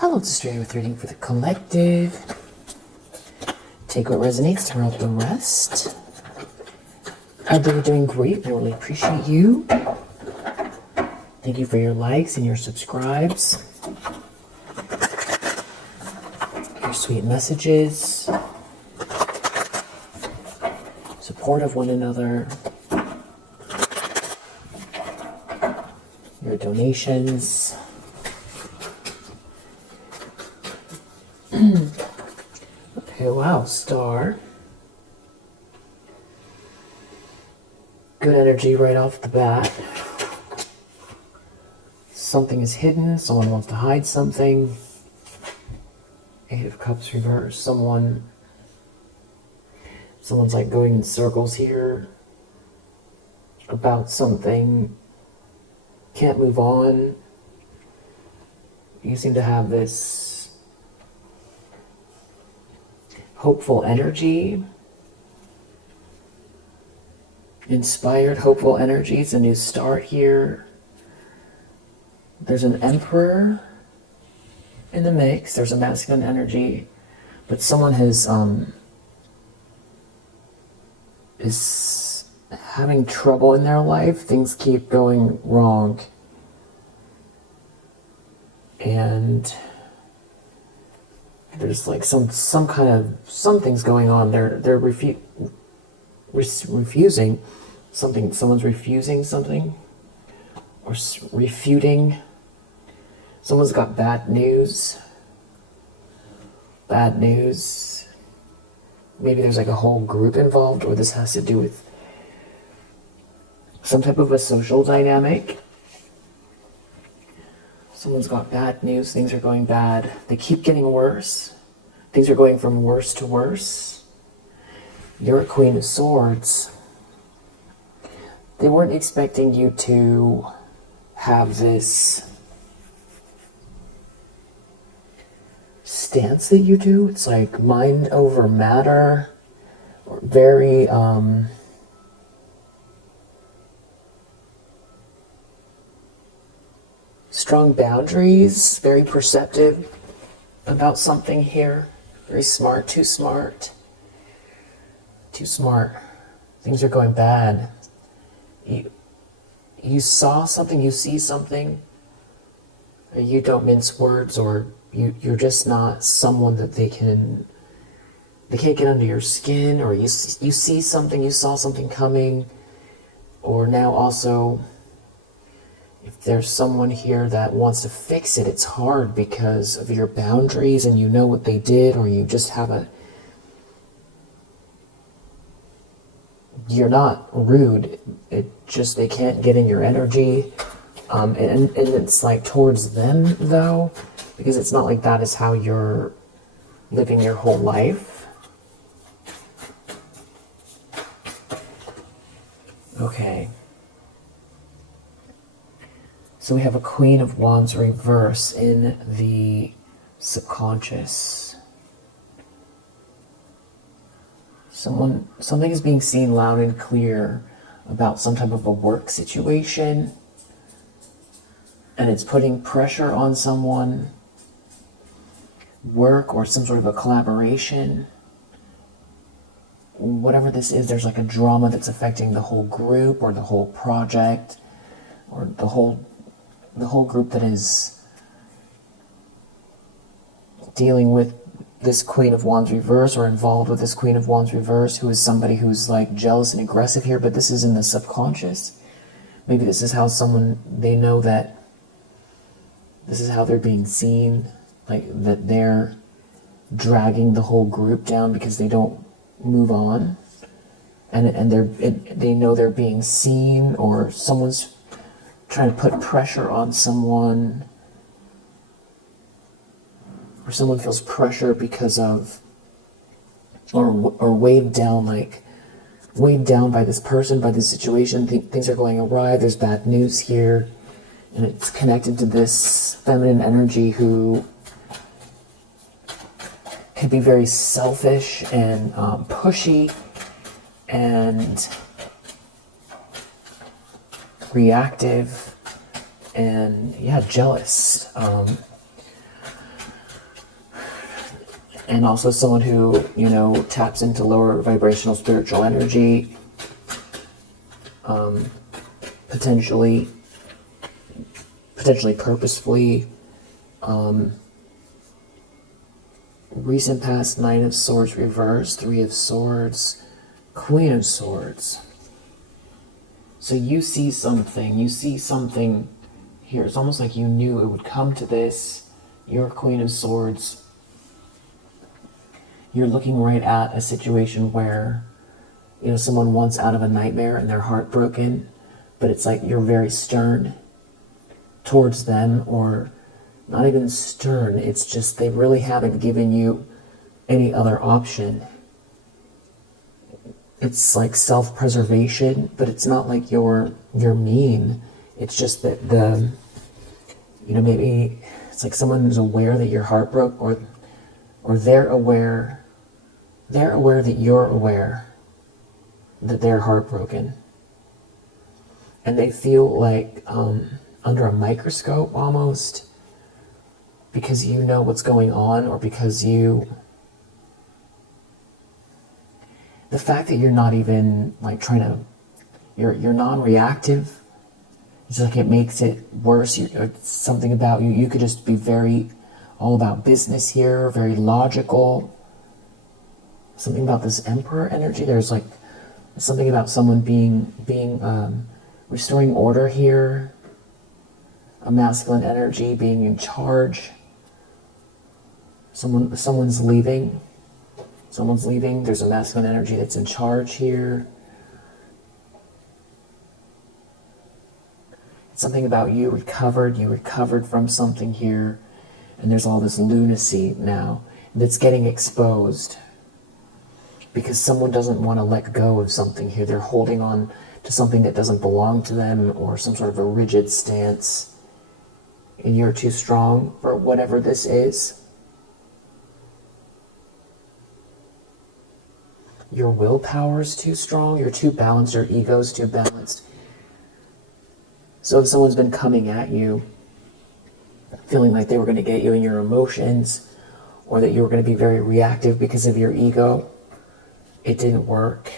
Hello, it's Australia with reading for the collective. Take what resonates, throw out the rest. I hope you're doing great. I really appreciate you. Thank you for your likes and your subscribes. Your sweet messages. Support of one another. Your donations. Okay, wow, star. Good energy right off the bat. Something is hidden. Someone wants to hide something. Eight of Cups reverse. Someone's like going in circles here about something. Can't move on. You seem to have this hopeful energy. Inspired, hopeful energy. It's a new start here. There's an Emperor in the mix. There's a masculine energy. But someone is having trouble in their life. Things keep going wrong. And there's like something's going on. They're refusing something. Someone's refusing something or refuting. Someone's got bad news. Bad news. Maybe there's like a whole group involved, or this has to do with some type of a social dynamic. Someone's got bad news. Things are going bad. They keep getting worse. Things are going from worse to worse. You're a Queen of Swords. They weren't expecting you to have this stance that you do. It's like mind over matter, or very strong boundaries, very perceptive about something here. Very smart, too smart. Too smart. Things are going bad. You saw something, you see something. You don't mince words, or you're just not someone that they can't get under your skin, or you see something, you saw something coming, or now also, if there's someone here that wants to fix it, it's hard because of your boundaries and you know what they did, or you just have you're not rude, it just, they can't get in your energy. And it's like towards them though, because it's not like that is how you're living your whole life. Okay. So we have a Queen of Wands reverse in the subconscious. Something is being seen loud and clear about some type of a work situation, and it's putting pressure on someone, work or some sort of a collaboration. Whatever this is, there's like a drama that's affecting the whole group or the whole project or the whole group that is dealing with this Queen of Wands reverse, or involved with this Queen of Wands reverse, who is somebody who's like jealous and aggressive here, but this is in the subconscious. Maybe this is how they know that this is how they're being seen, like that they're dragging the whole group down because they don't move on, and they know they're being seen, or someone's trying to put pressure on someone, or someone feels pressure because of, or weighed down by this person, by this situation. Things are going awry. There's bad news here, and it's connected to this feminine energy who could be very selfish and pushy and reactive and, yeah, jealous. And also someone who, you know, taps into lower vibrational spiritual energy, potentially purposefully. Recent past, Nine of Swords reverse, Three of Swords, Queen of Swords. So you see something here. It's almost like you knew it would come to this. You're Queen of Swords. You're looking right at a situation where, you know, someone wants out of a nightmare and they're heartbroken, but it's like you're very stern towards them, or not even stern, it's just they really haven't given you any other option. It's like self-preservation, but it's not like you're mean. It's just that you know, maybe it's like someone who's aware that you're heartbroken, or they're aware that you're aware that they're heartbroken. And they feel like under a microscope almost, because you know what's going on, or because the fact that you're not even like you're non-reactive, it's like it makes it worse. It's something about you could just be very all about business here, very logical. Something about this Emperor energy, there's like something about someone being restoring order here, a masculine energy, being in charge. Someone's leaving. There's a masculine energy that's in charge here. It's something about you recovered from something here, and there's all this lunacy now that's getting exposed because someone doesn't want to let go of something here. They're holding on to something that doesn't belong to them, or some sort of a rigid stance, and you're too strong for whatever this is. Your willpower is too strong, you're too balanced, your ego's too balanced. So if someone's been coming at you, feeling like they were going to get you in your emotions, or that you were going to be very reactive because of your ego, it didn't work.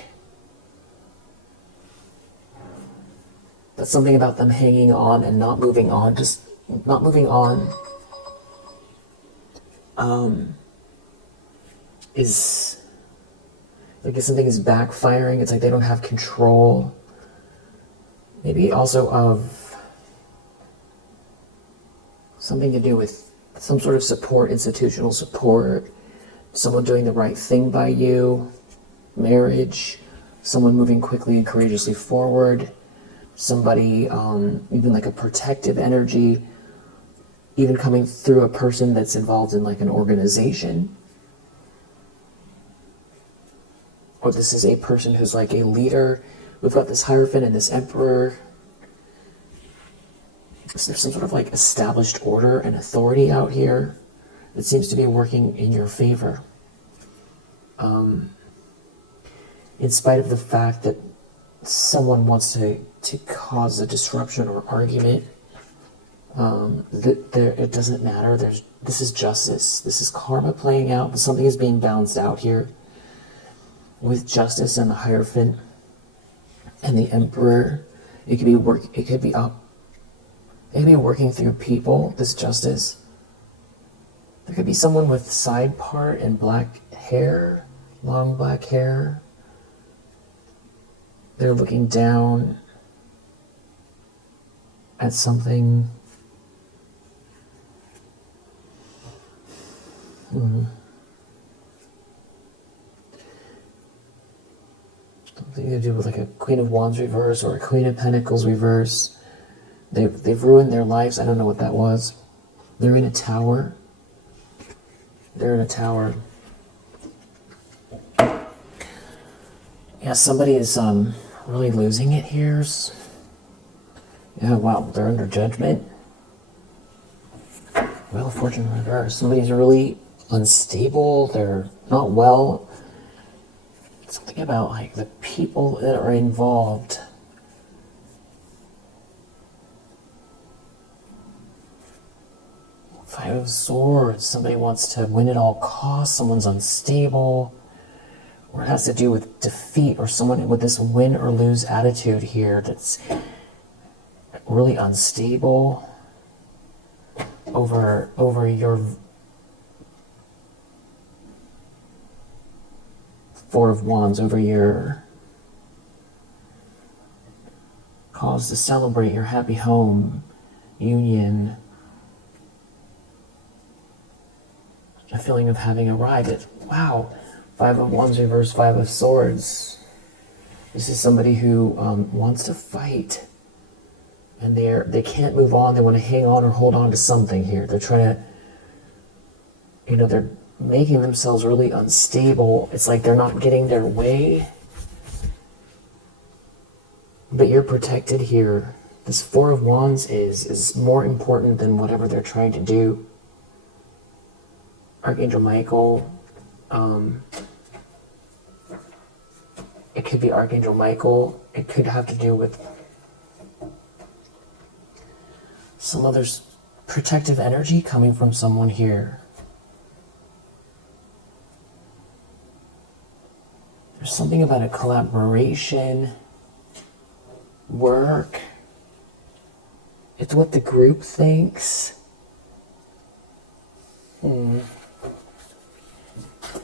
But something about them hanging on and not moving on, just not moving on, is like if something is backfiring. It's like they don't have control. Maybe also of something to do with some sort of support, institutional support, someone doing the right thing by you, marriage, someone moving quickly and courageously forward, somebody, even like a protective energy, even coming through a person that's involved in like an organization. Or this is a person who's like a leader. We've got this Hierophant and this Emperor. So there's some sort of like established order and authority out here that seems to be working in your favor. In spite of the fact that someone wants to cause a disruption or argument, it doesn't matter. This is justice. This is karma playing out. Something is being balanced out here with justice and the Hierophant and the Emperor. It could be working through people, this justice. There could be someone with side part and black hair, long black hair. They're looking down at something. Something to do with like a Queen of Wands reverse or a Queen of Pentacles reverse. They've ruined their lives. I don't know what that was. They're in a tower. Yeah, somebody is really losing it here. Yeah, wow, they're under judgment. Wheel of Fortune reverse. Somebody's really unstable. They're not well. Something about like the people that are involved. Five of Swords. Somebody wants to win at all costs. Someone's unstable. Or it has to do with defeat, or someone with this win or lose attitude here that's really unstable over your Four of Wands, over your cause to celebrate your happy home, union, a feeling of having arrived. Wow, Five of Wands reverse, Five of Swords. This is somebody who wants to fight, and they can't move on. They want to hang on or hold on to something here. They're trying to, they're making themselves really unstable. It's like they're not getting their way. But you're protected here. This Four of Wands is more important than whatever they're trying to do. Archangel Michael. It could be Archangel Michael. It could have to do with some other protective energy coming from someone here. There's something about a collaboration, work. It's what the group thinks.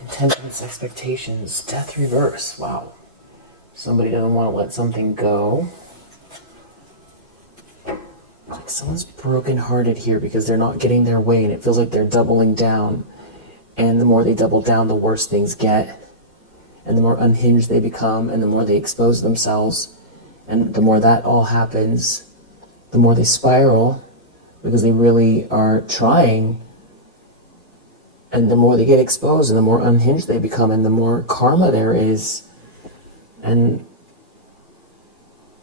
Intentions, expectations, death reverse. Wow. Somebody doesn't want to let something go. Like someone's brokenhearted here because they're not getting their way, and it feels like they're doubling down. And the more they double down, the worse things get. And the more unhinged they become, and the more they expose themselves. And the more that all happens, the more they spiral, because they really are trying. And the more they get exposed, and the more unhinged they become, and the more karma there is. And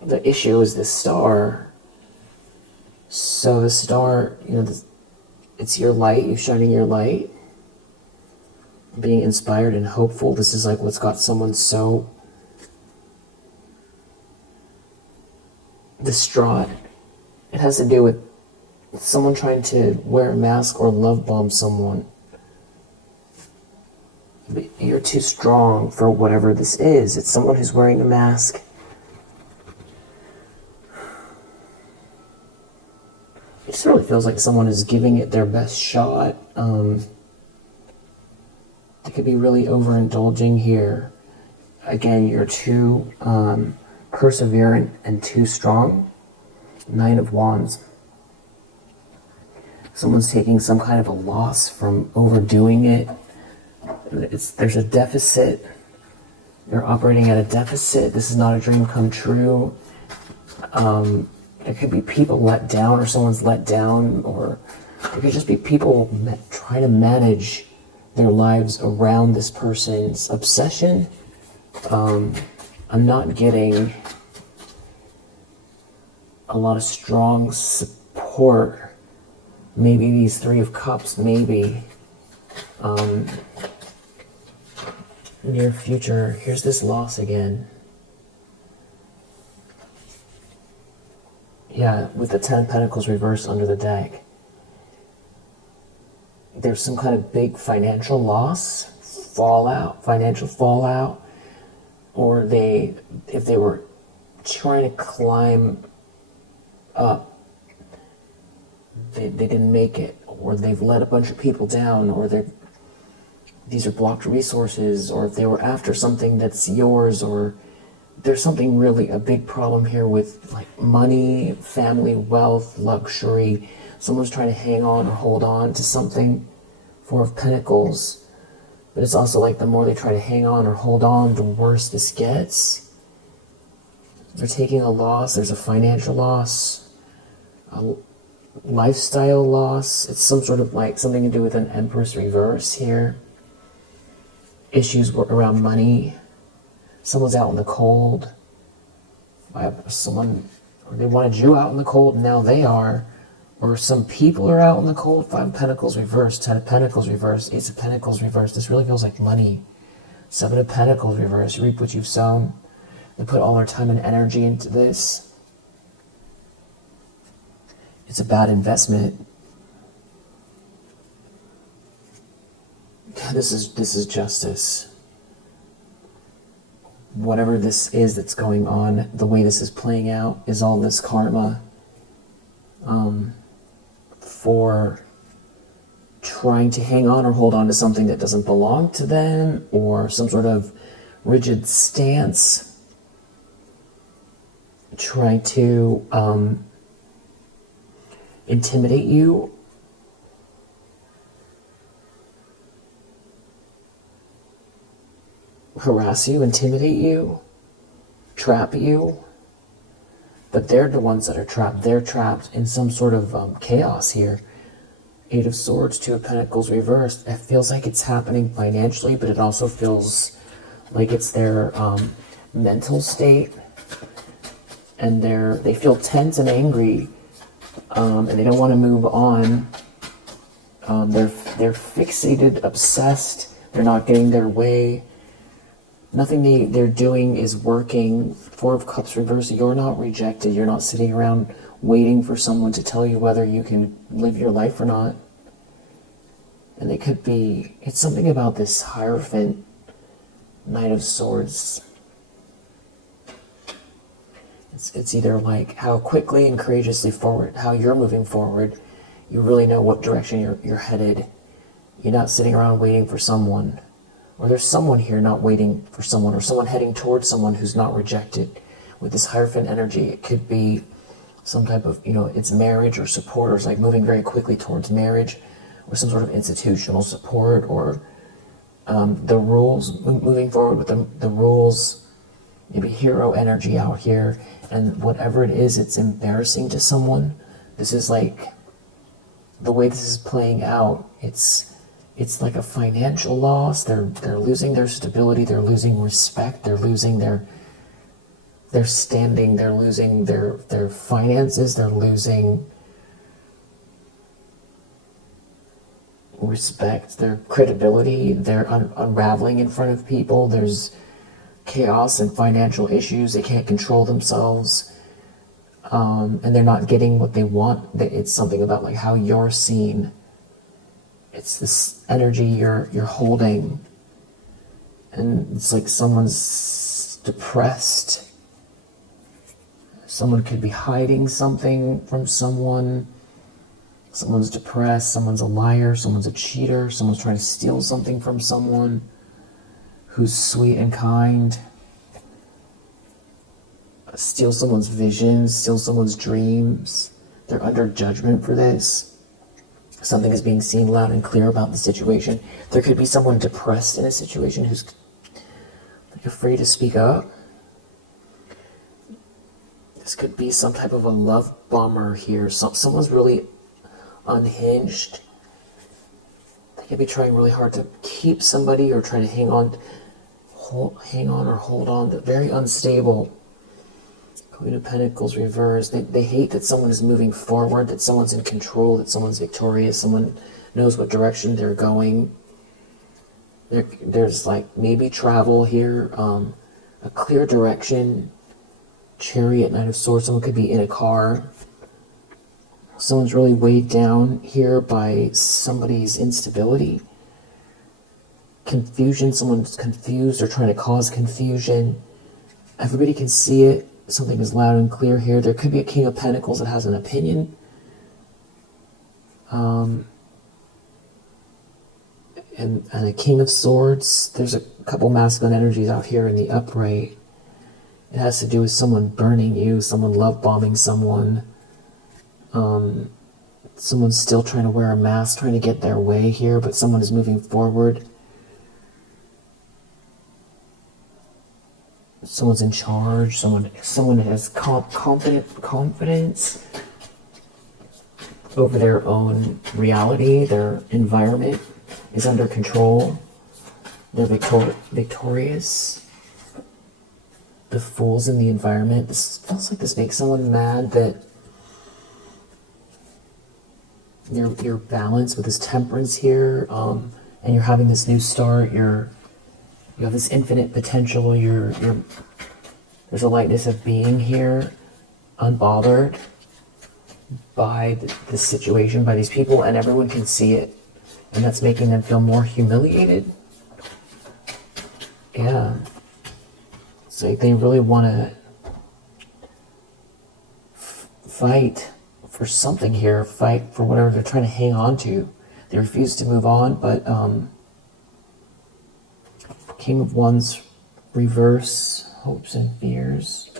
the issue is the star. So the star, it's your light, you shining your light, being inspired and hopeful. This is like what's got someone so distraught. It has to do with someone trying to wear a mask or love bomb someone. But you're too strong for whatever this is. It's someone who's wearing a mask. It just really feels like someone is giving it their best shot. They could be really overindulging here. Again, you're too perseverant and too strong. Nine of Wands. Someone's taking some kind of a loss from overdoing it. There's a deficit. They're operating at a deficit. This is not a dream come true. It could be people let down, or someone's let down, or it could just be people trying to manage their lives around this person's obsession. I'm not getting a lot of strong support. Maybe these Three of Cups, maybe. Near future, here's this loss again. Yeah, with the Ten of Pentacles reversed under the deck. There's some kind of big financial loss, financial fallout, or if they were trying to climb up, they didn't make it, or they've let a bunch of people down, or these are blocked resources, or if they were after something that's yours, or there's something really, a big problem here with like money, family, wealth, luxury. Someone's trying to hang on or hold on to something. Four of Pentacles. But it's also like the more they try to hang on or hold on, the worse this gets. They're taking a loss. There's a financial loss, a lifestyle loss. It's some sort of like something to do with an Empress reverse here. Issues around money. Someone's out in the cold. Or they wanted you out in the cold, and now they are. Or some people are out in the cold. Five of Pentacles reversed, Ten of Pentacles reversed, Ace of Pentacles reversed. This really feels like money. Seven of Pentacles reversed. You reap what you've sown. They put all their time and energy into this. It's a bad investment. this is justice. Whatever this is that's going on, the way this is playing out is all this karma for trying to hang on or hold on to something that doesn't belong to them, or some sort of rigid stance, try to intimidate you, harass you, intimidate you, trap you. But they're the ones that are trapped. They're trapped in some sort of chaos here. Eight of Swords, Two of Pentacles reversed. It feels like it's happening financially, but it also feels like it's their mental state. And they feel tense and angry, and they don't want to move on. They're fixated, obsessed. They're not getting their way. Nothing they're doing is working. Four of Cups reversed. You're not rejected. You're not sitting around waiting for someone to tell you whether you can live your life or not. And it's something about this Hierophant, Knight of Swords. It's either like how quickly and courageously forward, how you're moving forward. You really know what direction you're headed. You're not sitting around waiting for someone. Or there's someone here not waiting for someone, or someone heading towards someone who's not rejected. With this Hierophant energy, it could be some type of, it's marriage or support, or it's like moving very quickly towards marriage, or some sort of institutional support, or the rules, moving forward with the rules, maybe hero energy out here, and whatever it is, it's embarrassing to someone. This is like, the way this is playing out, it's like a financial loss. They're losing their stability, they're losing respect, they're losing their standing, they're losing their finances, they're losing respect, their credibility, they're unraveling in front of people. There's chaos and financial issues. They can't control themselves, and they're not getting what they want. It's something about like how you're seen. It's this energy you're holding, and it's like someone's depressed. Someone could be hiding something from someone. Someone's depressed, someone's a liar, someone's a cheater, someone's trying to steal something from someone who's sweet and kind. Steal someone's visions, steal someone's dreams. They're under judgment for this. Something is being seen loud and clear about the situation. There could be someone depressed in a situation who's like afraid to speak up. This could be some type of a love bomber here. Someone's really unhinged. They could be trying really hard to keep somebody, or trying to hang on or hold on. They're very unstable. Queen of Pentacles reversed. They hate that someone is moving forward, that someone's in control, that someone's victorious, someone knows what direction they're going. There's like maybe travel here, a clear direction. Chariot, Knight of Swords. Someone could be in a car. Someone's really weighed down here by somebody's instability. Confusion. Someone's confused or trying to cause confusion. Everybody can see it. Something is loud and clear here. There could be a King of Pentacles that has an opinion. And a King of Swords. There's a couple masculine energies out here in the upright. It has to do with someone burning you, someone love bombing someone. Someone's still trying to wear a mask, trying to get their way here, but someone is moving forward. Someone's in charge. Someone has confidence over their own reality. Their environment is under control. They're victorious. The Fools in the environment. This feels like this makes someone mad that you're balanced with this Temperance here, and you're having this new start. You have this infinite potential. There's a lightness of being here, unbothered by this situation, by these people, and everyone can see it. And that's making them feel more humiliated. Yeah. It's like they really want to fight for something here, fight for whatever they're trying to hang on to. They refuse to move on, but King of Wands reverse, hopes and fears.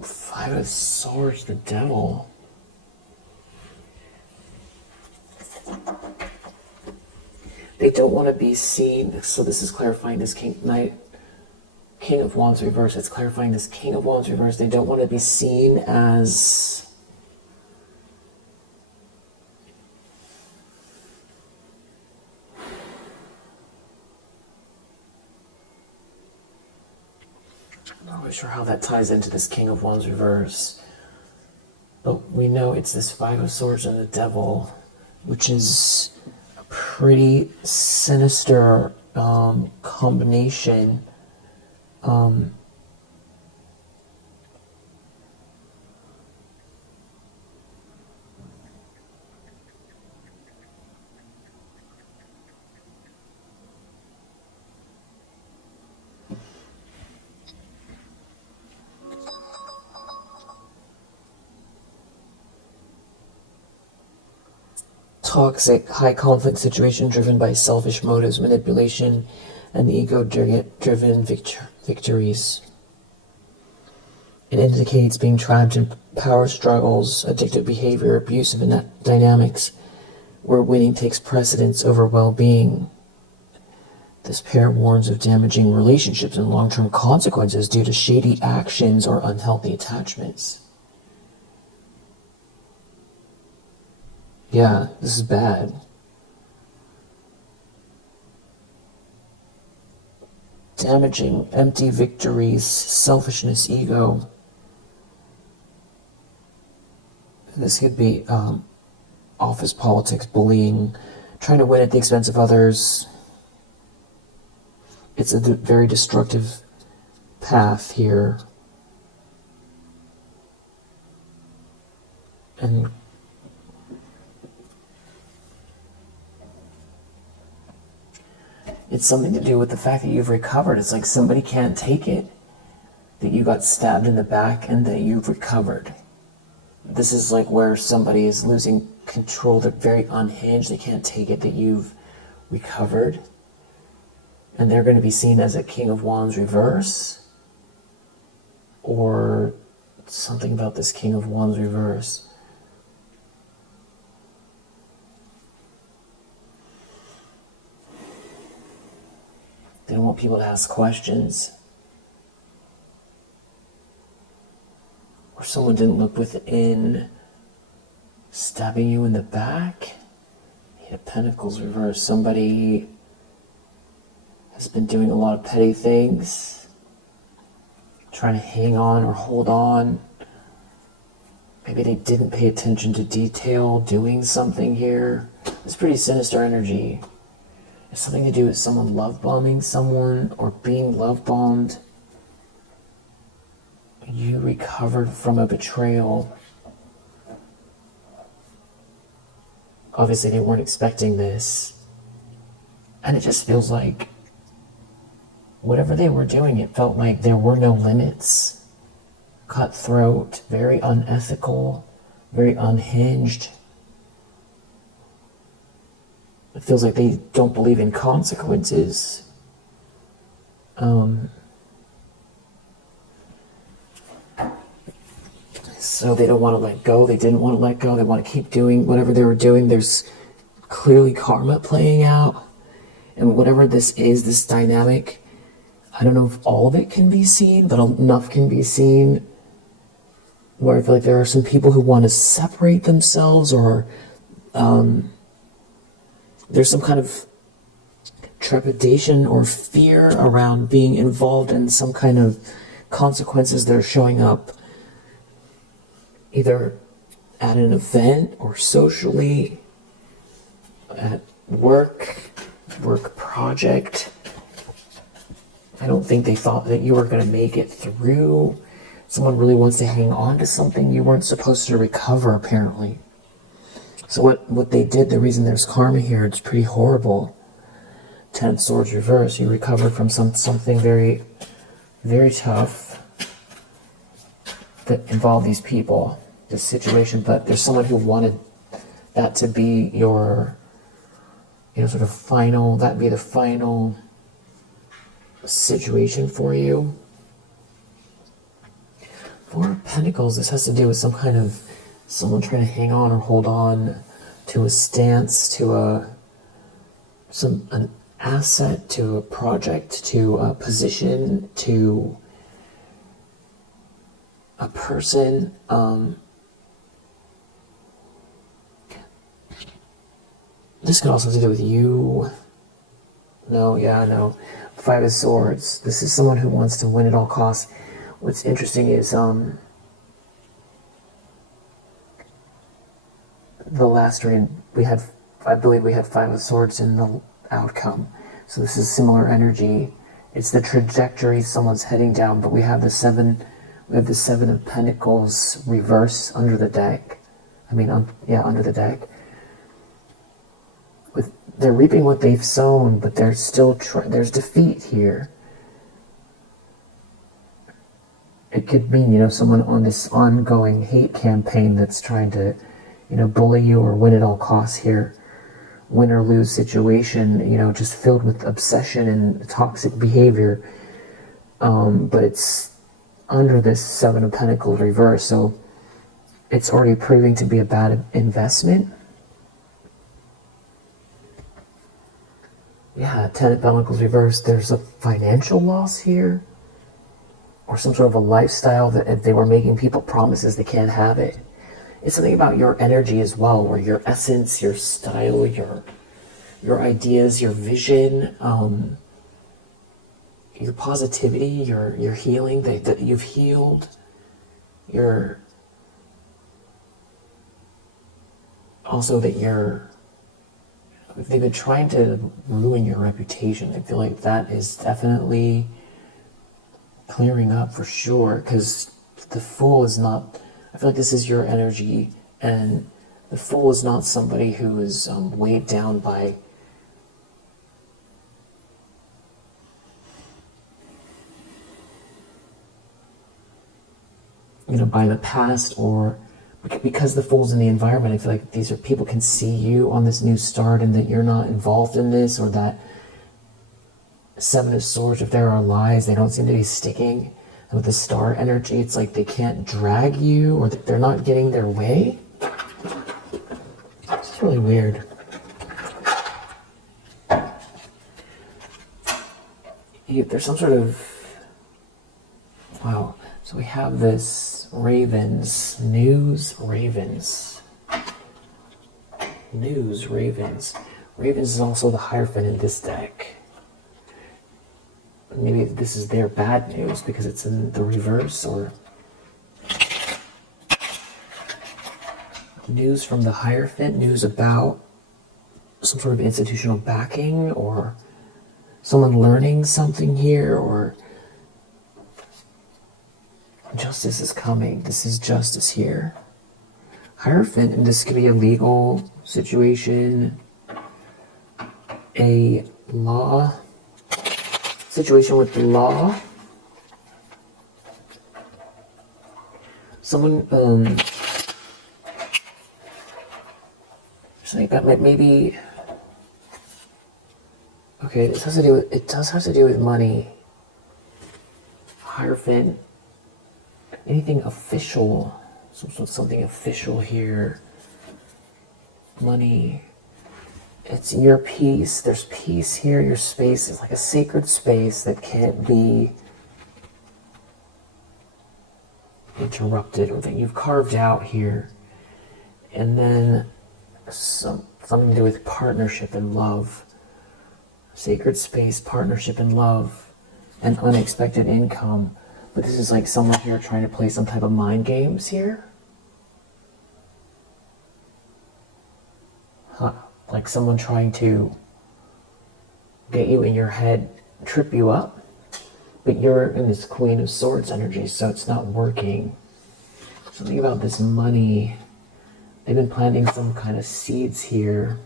Five of Swords, the Devil. They don't want to be seen, so this is clarifying this King of Wands reverse. It's clarifying this King of Wands reverse. They don't want to be seen as I'm not really sure how that ties into this King of Wands reverse. But we know it's this Five of Swords and the Devil, which is a pretty sinister combination. Toxic, high-conflict situation driven by selfish motives, manipulation, and ego-driven victories. It indicates being trapped in power struggles, addictive behavior, abusive dynamics, where winning takes precedence over well-being. This pair warns of damaging relationships and long-term consequences due to shady actions or unhealthy attachments. Yeah, this is bad. Damaging, empty victories, selfishness, ego. This could be office politics, bullying, trying to win at the expense of others. It's a very destructive path here. And it's something to do with the fact that you've recovered. It's like somebody can't take it, that you got stabbed in the back and that you've recovered. This is like where somebody is losing control. They're very unhinged. They can't take it that you've recovered. And they're going to be seen as a King of Wands reverse. Or something about this King of Wands reverse. They don't want people to ask questions. Or someone didn't look within, stabbing you in the back. Eight of Pentacles reverse. Somebody has been doing a lot of petty things, trying to hang on or hold on. Maybe they didn't pay attention to detail, doing something here. It's pretty sinister energy. It's something to do with someone love bombing someone or being love bombed. You recovered from a betrayal. Obviously they weren't expecting this. And it just feels like whatever they were doing, it felt like there were no limits. Cutthroat, very unethical, very unhinged. It feels like they don't believe in consequences. So they don't want to let go. They didn't want to let go. They want to keep doing whatever they were doing. There's clearly karma playing out. And whatever this is, this dynamic, I don't know if all of it can be seen, but enough can be seen where I feel like there are some people who want to separate themselves, or there's some kind of trepidation or fear around being involved in some kind of consequences that are showing up either at an event or socially, at work project. I don't think they thought that you were going to make it through. Someone really wants to hang on to something you weren't supposed to recover, apparently. So what they did, the reason there's karma here, it's pretty horrible. Ten of Swords reverse. You recovered from something very, very tough that involved these people, this situation. But there's someone who wanted that to be your, sort of final. That'd be the final situation for you. Four of Pentacles. This has to do with some kind of someone trying to hang on or hold on to a stance, to an asset, to a project, to a position, to a person. This could also have to do with you. No. Five of Swords. This is someone who wants to win at all costs. What's interesting is the last read I believe we had Five of Swords in the outcome. So this is similar energy. It's the trajectory someone's heading down, but we have the Seven of Pentacles reverse under the deck. Under the deck. They're reaping what they've sown, but they're still there's defeat here. It could mean, someone on this ongoing hate campaign that's trying to, bully you or win at all costs here. Win or lose situation, just filled with obsession and toxic behavior. But it's under this Seven of Pentacles reverse, so it's already proving to be a bad investment. Yeah, Ten of Pentacles reverse. There's a financial loss here, or some sort of a lifestyle that if they were making people promises, they can't have it. It's something about your energy as well, or your essence, your style, your ideas, your vision, your positivity, your healing, that you've healed, they've been trying to ruin your reputation. I feel like that is definitely clearing up for sure, because the Fool is not, I feel like this is your energy, and the Fool is not somebody who is weighed down by by the past, or because the Fool's in the environment. I feel like these are people can see you on this new start, and that you're not involved in this, or that Seven of Swords, if there are lies, they don't seem to be sticking. And with the Star energy, it's like they can't drag you, or they're not getting their way. It's really weird. There's some sort of, wow. So we have this Ravens, News Ravens. Ravens is also the Hierophant in this deck. Maybe this is their bad news because it's in the reverse, or news from the Hierophant, news about some sort of institutional backing, or someone learning something here, or justice is coming. This is justice here. Hierophant, and this could be a legal situation, a law situation with the law. Someone, something that maybe, okay, it does have to do with money. Hierophant, anything official, something official here. Money. It's your peace. There's peace here. Your space is like a sacred space that can't be interrupted, or that you've carved out here. And then something to do with partnership and love. Sacred space, partnership and love, and unexpected income. But this is like someone here trying to play some type of mind games here. Like someone trying to get you in your head, trip you up, but you're in this Queen of Swords energy, so it's not working. Something about this money They've been planting some kind of seeds here.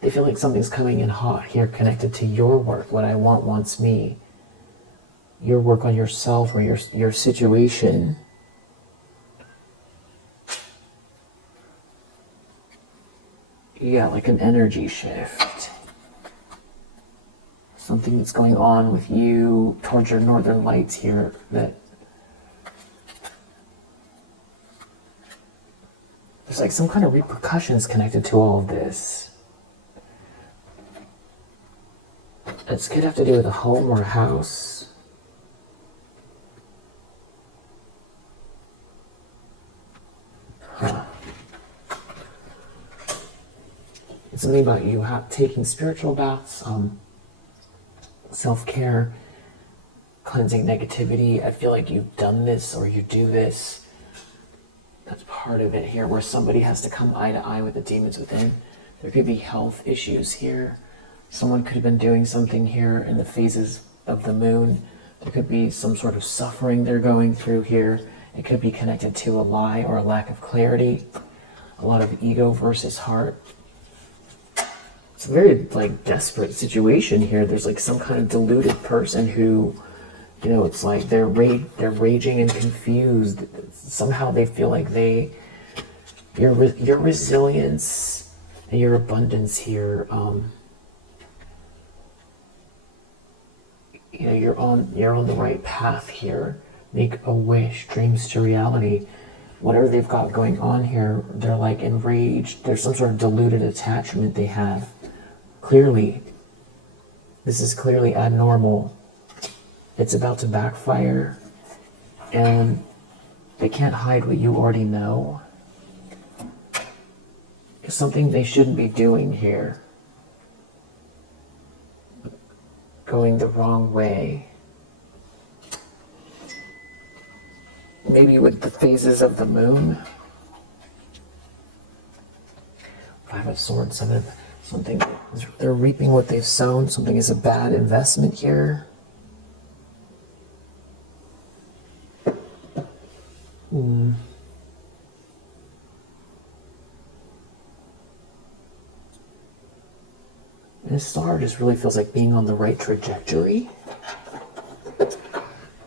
They feel like something's coming in hot here connected to your work, what I want wants me. Your work on yourself or your situation. Yeah, like an energy shift. Something that's going on with you towards your northern lights here that there's like some kind of repercussions connected to all of this. This could have to do with a home or a house. It's something about you taking spiritual baths, self-care, cleansing negativity. I feel like you've done this or you do this. That's part of it here, where somebody has to come eye to eye with the demons within. There could be health issues here. Someone could have been doing something here in the phases of the moon. There could be some sort of suffering they're going through here. It could be connected to a lie or a lack of clarity. A lot of ego versus heart. It's a very like desperate situation here. There's like some kind of deluded person who, you know, it's like they're raging and confused. Somehow they feel like your resilience and your abundance here, you know, you're on the right path here. Make a wish, dreams to reality. Whatever they've got going on here, they're like enraged. There's some sort of deluded attachment they have. Clearly, this is clearly abnormal. It's about to backfire, and they can't hide what you already know. It's something they shouldn't be doing here. Going the wrong way. Maybe with the phases of the moon. Five of Swords, Seven of something. They're reaping what they've sown. Something is a bad investment here. This star just really feels like being on the right trajectory.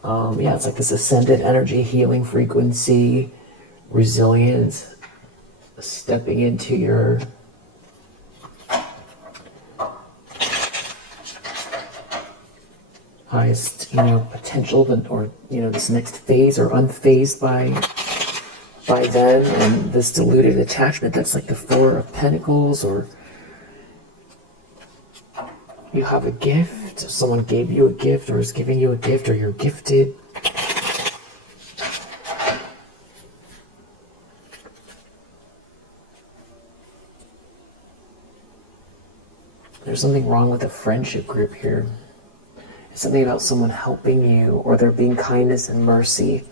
Yeah, it's like this ascended energy, healing frequency, resilience, stepping into your highest, potential, or this next phase, or unfazed by them, and this deluded attachment. That's like the Four of Pentacles, or you have a gift, someone gave you a gift, or is giving you a gift, or you're gifted. There's something wrong with the friendship group here. It's something about someone helping you, or there being kindness and mercy.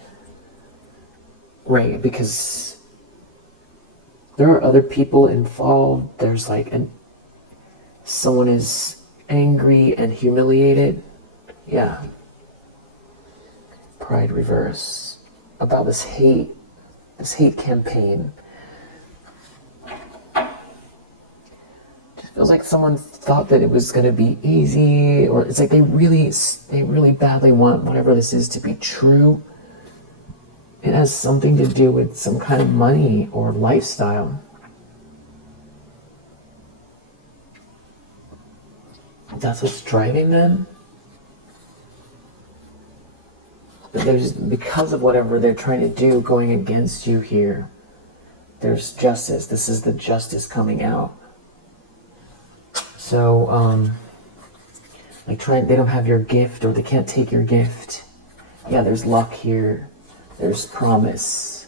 Right, because there are other people involved. There's like someone is angry and humiliated. Yeah. Pride reverse. About this hate campaign. Just feels like someone thought that it was going to be easy, or it's like they really badly want whatever this is to be true. It has something to do with some kind of money or lifestyle. That's what's driving them. But because of whatever they're trying to do going against you here, there's justice. This is the justice coming out. So, they don't have your gift, or they can't take your gift. Yeah, there's luck here. There's promise.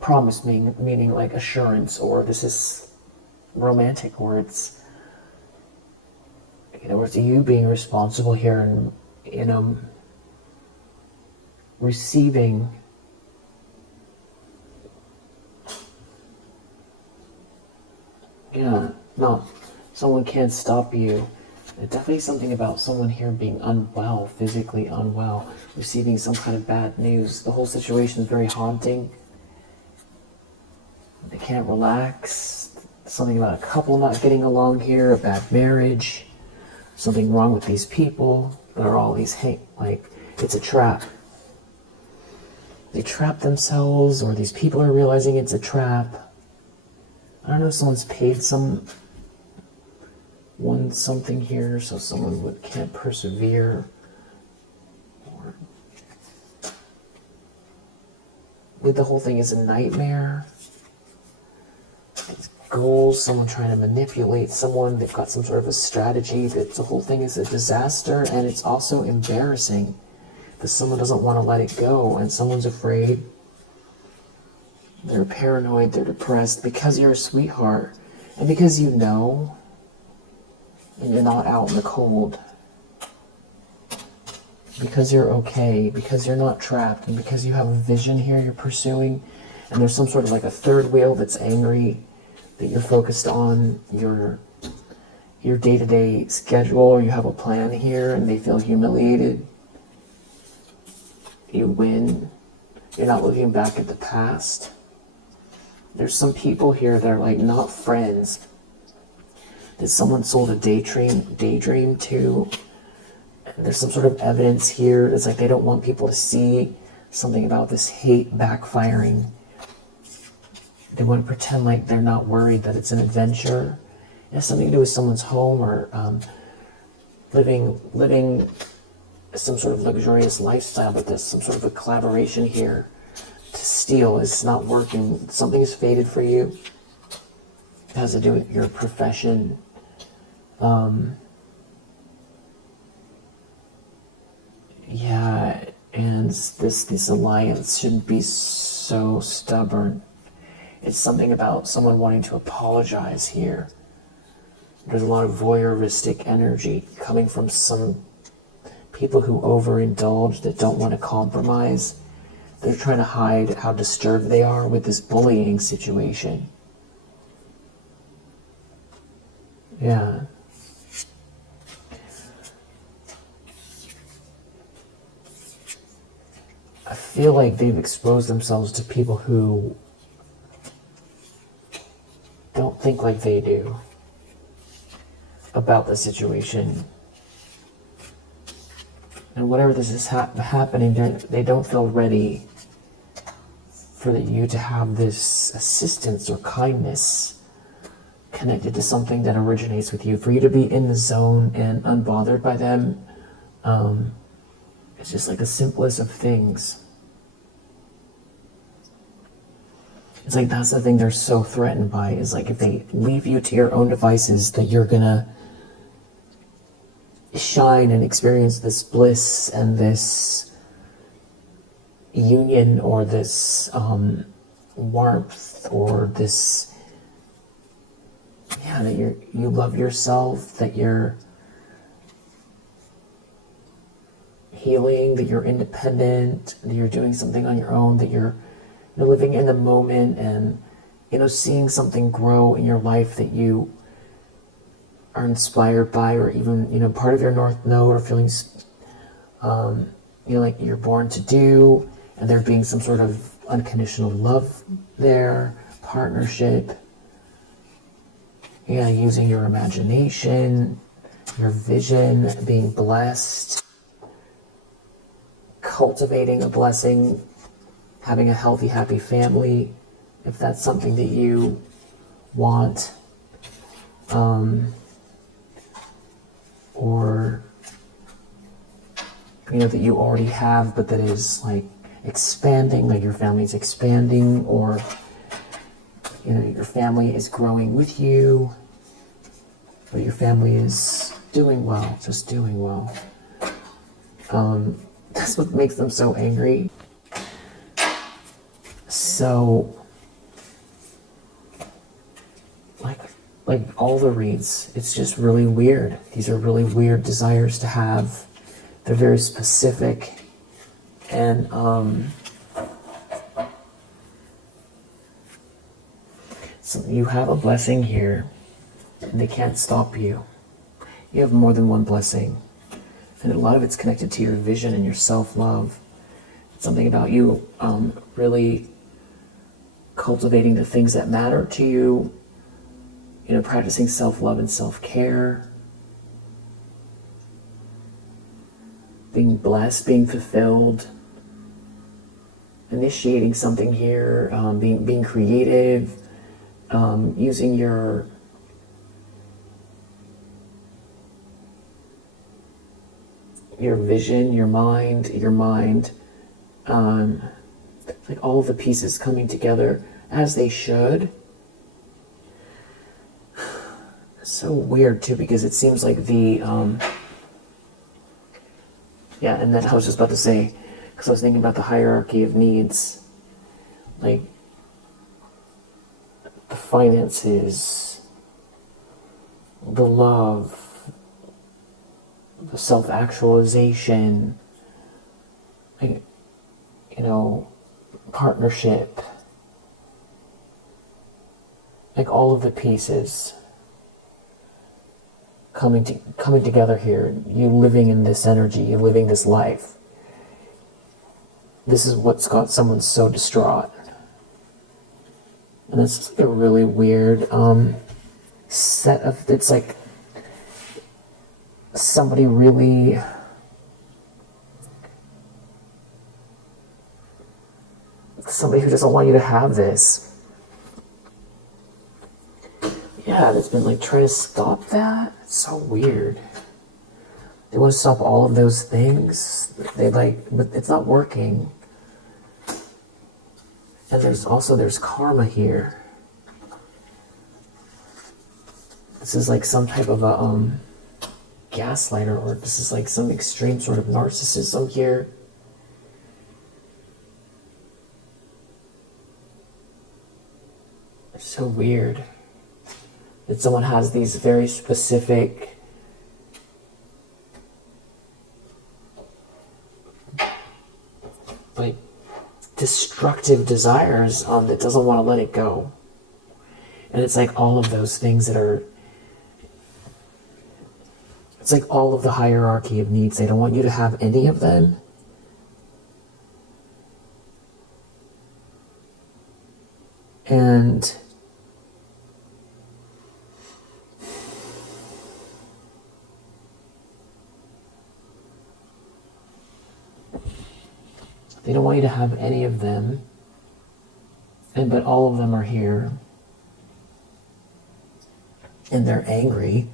Promise meaning like assurance, or this is romantic words. It's you being responsible here and receiving no, someone can't stop you. There's definitely something about someone here being unwell, physically unwell, receiving some kind of bad news. The whole situation is very haunting. They can't relax. Something about a couple not getting along here, a bad marriage, something wrong with these people. But are all these like, it's a trap. They trap themselves, or these people are realizing it's a trap. I don't know if someone's paid something here, so someone can't persevere. Or with the whole thing is a nightmare. It's goals, someone trying to manipulate someone. They've got some sort of a strategy. That the whole thing is a disaster, and it's also embarrassing. But someone doesn't want to let it go, and someone's afraid. They're paranoid, they're depressed because you're a sweetheart, and because you know, and you're not out in the cold. Because you're okay, because you're not trapped, and because you have a vision here you're pursuing, and there's some sort of like a third wheel that's angry, that you're focused on your day-to-day schedule, or you have a plan here, and they feel humiliated. You win. You're not looking back at the past. There's some people here that are like not friends, that someone sold a daydream to. And there's some sort of evidence here. It's like they don't want people to see something about this hate backfiring. They want to pretend like they're not worried, that it's an adventure. It has something to do with someone's home, or living some sort of luxurious lifestyle, but there's some sort of a collaboration here to steal. It's not working. Something is fated for you. It has to do with your profession. Yeah, and this alliance shouldn't be so stubborn. It's something about someone wanting to apologize here. There's a lot of voyeuristic energy coming from some people who overindulge, that don't want to compromise. They're trying to hide how disturbed they are with this bullying situation. Yeah. I feel like they've exposed themselves to people who don't think like they do about the situation. And whatever this is happening, they don't feel ready for you to have this assistance or kindness connected to something that originates with you. For you to be in the zone and unbothered by them, it's just like the simplest of things. It's like that's the thing they're so threatened by, is like if they leave you to your own devices, that you're gonna shine and experience this bliss and this union, or this warmth, or this, that you love yourself, that you're healing, that you're independent, that you're doing something on your own, that you're living in the moment, and seeing something grow in your life that you are inspired by, or even part of your North Node, or feelings like you're born to do, and there being some sort of unconditional love there, partnership. Using your imagination, your vision, being blessed, cultivating a blessing, having a healthy, happy family, if that's something that you want. Or that you already have, but that is like expanding, like your family's expanding, or your family is growing with you, or your family is doing well, just doing well. That's what makes them so angry. So, like all the reads, it's just really weird. These are really weird desires to have. They're very specific, and so you have a blessing here, and they can't stop you. You have more than one blessing. And a lot of it's connected to your vision and your self-love. It's something about you really cultivating the things that matter to you, practicing self-love and self-care, being blessed, being fulfilled, initiating something here, being creative, using your vision, your mind, it's like all of the pieces coming together as they should. It's so weird too, because it seems like the and then I was just about to say, because I was thinking about the hierarchy of needs, like the finances, the love, the self-actualization, partnership, like all of the pieces coming together here, you living in this energy, you living this life. This is what's got someone so distraught. And it's just like a really weird set of, it's like somebody really who doesn't want you to have this. Yeah, that's been like trying to stop that. It's so weird. They want to stop all of those things. But it's not working. And there's karma here. This is like some type of a gaslighter, or this is like some extreme sort of narcissism here. It's so weird that someone has these very specific destructive desires that doesn't want to let it go. And it's like all of those things it's like all of the hierarchy of needs. They don't want you to have any of them. And they don't want you to have any of them, but all of them are here, and they're angry.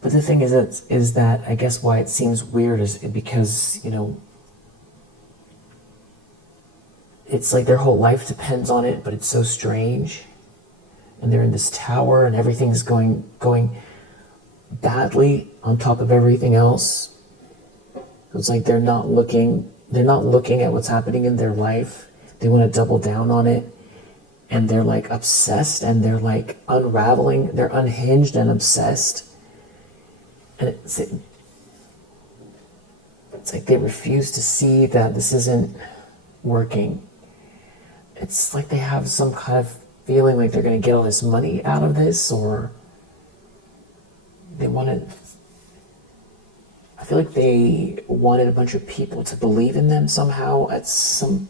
But the thing is that I guess why it seems weird is because, it's like their whole life depends on it, but it's so strange. And they're in this tower, and everything's going badly on top of everything else. It's like they're not looking at what's happening in their life. They want to double down on it, and they're like obsessed, and they're like unraveling. They're unhinged and obsessed, and it's like they refuse to see that this isn't working. It's like they have some kind of feeling like they're going to get all this money out of this, or they wanted. I feel like they wanted a bunch of people to believe in them somehow in some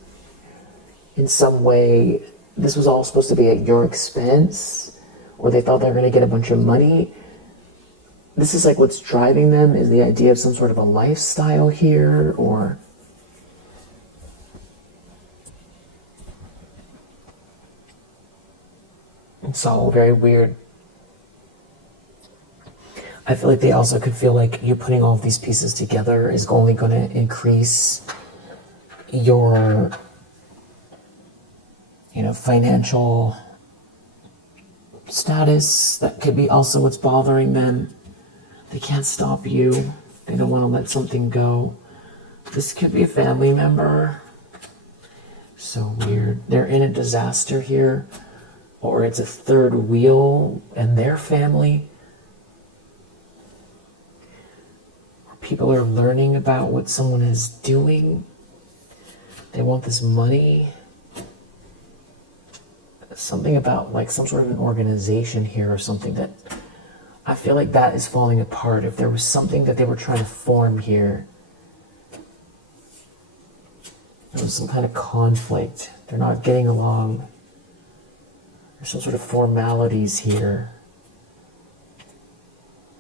way. This was all supposed to be at your expense, or they thought they were going to get a bunch of money. This is like what's driving them, is the idea of some sort of a lifestyle here, or it's all very weird. I feel like they also could feel like you putting all of these pieces together is only going to increase your, financial status. That could be also what's bothering them. They can't stop you. They don't want to let something go. This could be a family member. So weird. They're in a disaster here, or it's a third wheel in their family. People are learning about what someone is doing. They want this money. Something about like some sort of an organization here, or something that I feel like that is falling apart. If there was something that they were trying to form here, there was some kind of conflict. They're not getting along. There's some sort of formalities here.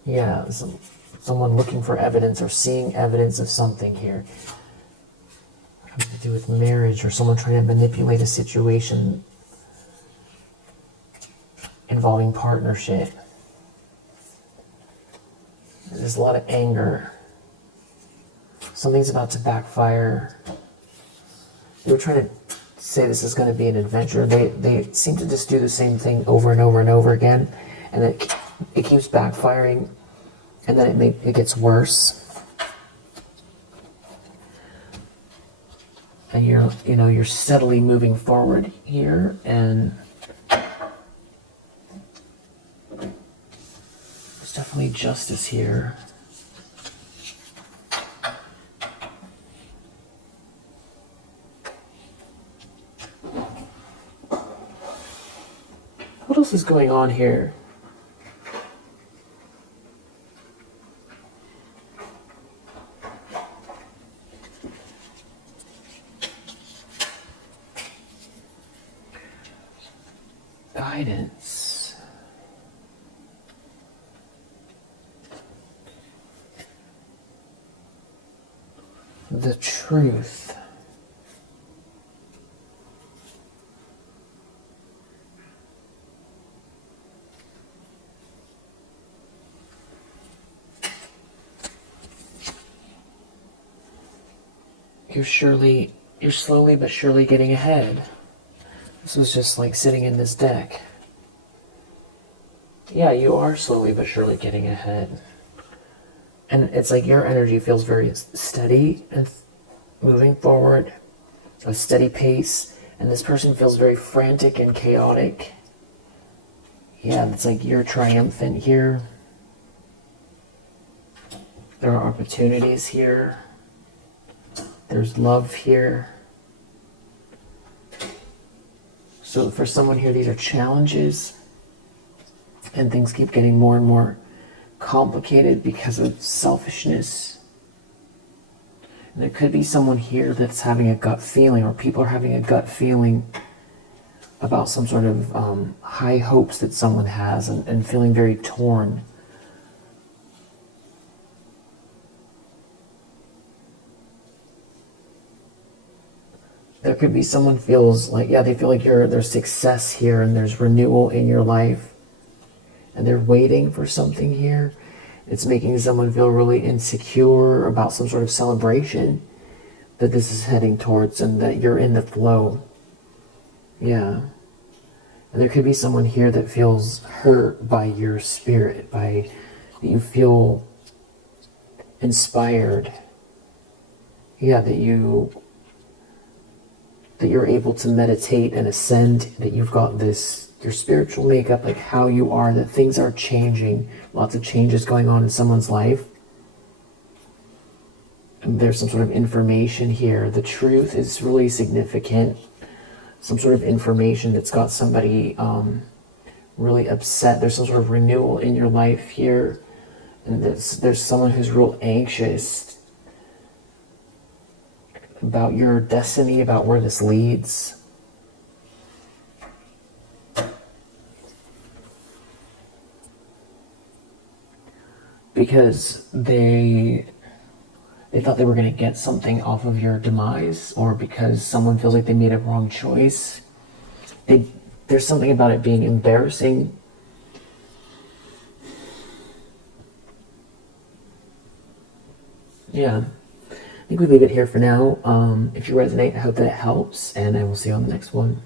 Yeah, someone looking for evidence or seeing evidence of something here. Having to do with marriage, or someone trying to manipulate a situation involving partnership. There's a lot of anger. Something's about to backfire. They were trying to say this is going to be an adventure. They seem to just do the same thing over and over and over again, and it keeps backfiring, and then it gets worse. And you're steadily moving forward here, and there's definitely justice here. What else is going on here? Guidance. The truth. You're slowly but surely getting ahead. This was just like sitting in this deck. Yeah, you are slowly but surely getting ahead. And it's like your energy feels very steady and moving forward, a steady pace. And this person feels very frantic and chaotic. Yeah, it's like you're triumphant here. There are opportunities here. There's love here. So for someone here, these are challenges, and things keep getting more and more complicated because of selfishness. And there could be someone here that's having a gut feeling, or people are having a gut feeling about some sort of high hopes that someone has, and feeling very torn. There could be someone feels like, yeah, they feel like there's success here and there's renewal in your life. And they're waiting for something here. It's making someone feel really insecure about some sort of celebration that this is heading towards, and that you're in the flow. Yeah. And there could be someone here that feels hurt by your spirit, that you feel inspired. Yeah, that you're able to meditate and ascend, that you've got your spiritual makeup, like how you are, that things are changing, lots of changes going on in someone's life. And there's some sort of information here. The truth is really significant. Some sort of information that's got somebody really upset. There's some sort of renewal in your life here. And there's someone who's real anxious about your destiny, about where this leads. Because they thought they were going to get something off of your demise, or because someone feels like they made a wrong choice. There's something about it being embarrassing. Yeah. I think we leave it here for now. If you resonate, I hope that it helps, and I will see you on the next one.